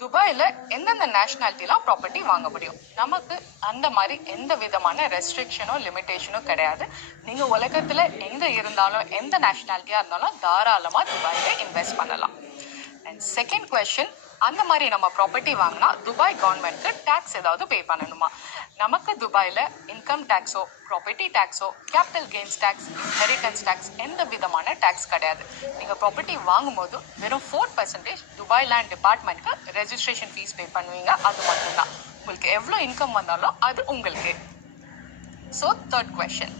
துபாயில் எந்தெந்த நேஷ்னாலிட்டிலாம் ப்ராப்பர்ட்டி வாங்க முடியும்? நமக்கு அந்த மாதிரி எந்த விதமான ரெஸ்ட்ரிக்ஷனோ லிமிட்டேஷனோ கிடையாது. நீங்கள் உலகத்தில் எங்கே இருந்தாலும் எந்த நேஷ்னாலிட்டியாக இருந்தாலும் தாராளமாக துபாயில் இன்வெஸ்ட் பண்ணலாம். அண்ட் செகண்ட் கொஸ்டின், அந்த மாதிரி நம்ம ப்ராப்பர்ட்டி வாங்கினா துபாய் கவர்மெண்ட்க்கு டேக்ஸ் ஏதாவது பே பண்ணணுமா? நமக்கு துபாயில் இன்கம் டேக்ஸோ ப்ராப்பர்ட்டி டேக்ஸோ capital gains tax inheritance tax எந்த விதமான டேக்ஸ் கிடையாது. நீங்கள் ப்ராப்பர்ட்டி வாங்கும்போது வெறும் 4% துபாய் லேண்ட் டிபார்ட்மெண்ட்க்கு ரெஜிஸ்ட்ரேஷன் ஃபீஸ் பே பண்ணுவீங்க. அது மட்டும்தான். உங்களுக்கு எவ்வளோ இன்கம் வந்தாலும் அது உங்களுக்கு. ஸோ தேர்ட் கொஸ்டின்,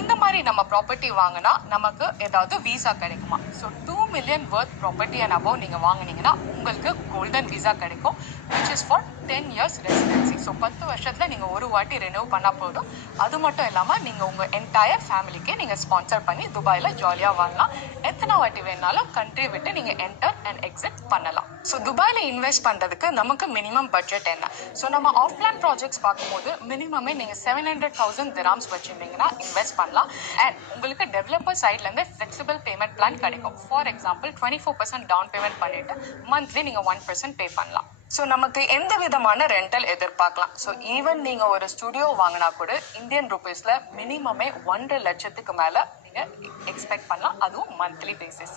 இந்த மாதிரி நம்ம ப்ராப்பர்ட்டி வாங்கினா நமக்கு ஏதாவது வீசா கிடைக்குமா? So 2 million worth property and above நீங்கள் வாங்கினீங்கன்னா உங்களுக்கு கோல்டன் வீசா கிடைக்கும், which is for 10 years residency. So 10 வருஷத்தில் நீங்கள் ஒரு வாட்டி ரெனியூவ் பண்ணால் போதும். அது மட்டும் இல்லாமல் நீங்கள் உங்கள் என்டையர் ஃபேமிலிக்கே நீங்கள் ஸ்பான்சர் பண்ணி துபாயில் ஜாலியாக வாங்கலாம். எத்தனை வாட்டி வேணாலும் கண்ட்ரி விட்டு நீங்கள் என்டர் அண்ட் எக்ஸிட் பண்ணலாம். ஸோ துபாயில் இன்வெஸ்ட் பண்ணுறதுக்கு நமக்கு மினிமம் பட்ஜெட் என்ன? ஸோ நம்ம ஆஃப் பிளான் ப்ராஜெக்ட்ஸ் பார்க்கும்போது மினிமமே நீங்கள் 700,000 dirhams வச்சுருந்தீங்கன்னா இன்வெஸ்ட் பண்ணலாம். அண்ட் உங்களுக்கு டெவலப்பர் சைட்லேருந்து ஃப்ளெக்சிபிள் பேமெண்ட் பிளான் கிடைக்கும். ஃபார் எக்ஸாம்பிள் 24% டவுன் பேமெண்ட் பண்ணிவிட்டு மந்த்லி நீங்கள் 1% பே பண்ணலாம். ஸோ நமக்கு எந்த விதமான ரெண்டல் எதிர்பார்க்கலாம்? ஸோ ஈவன் நீங்கள் ஒரு ஸ்டுடியோ வாங்கினா கூட இந்தியன் ருபீஸில் மினிமமே 1.5 லட்சத்துக்கு மேலே நீங்கள் எக்ஸ்பெக்ட் பண்ணலாம், அதுவும் மந்த்லி பேசிஸ்.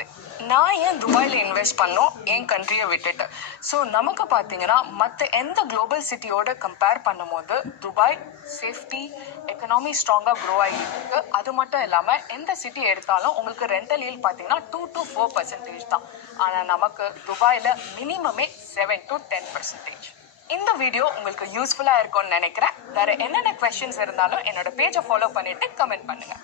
நான் ஏன் துபாயில் இன்வெஸ்ட் பண்ணோம் என் கண்ட்ரியை விட்டுட்டு? ஸோ நமக்கு பார்த்தீங்கன்னா மற்ற எந்த குளோபல் சிட்டியோட கம்பேர் பண்ணும்போது துபாய் சேஃப்டி, எக்கனாமி ஸ்ட்ராங்காக க்ரோ ஆகிட்டு. அது மட்டும் இல்லாமல் எந்த சிட்டி எடுத்தாலும் உங்களுக்கு ரெண்டல் ஈல்ட் பார்த்தீங்கன்னா 2 to 4% தான். ஆனால் நமக்கு துபாயில் மினிமமே 7 to 10%. இந்த வீடியோ உங்களுக்கு யூஸ்ஃபுல்லாக இருக்கும்னு நினைக்கிறேன். வேறு என்னென்ன கொஸ்டின்ஸ் இருந்தாலும் என்னோட பேஜை ஃபாலோ பண்ணிவிட்டு கமெண்ட் பண்ணுங்கள்.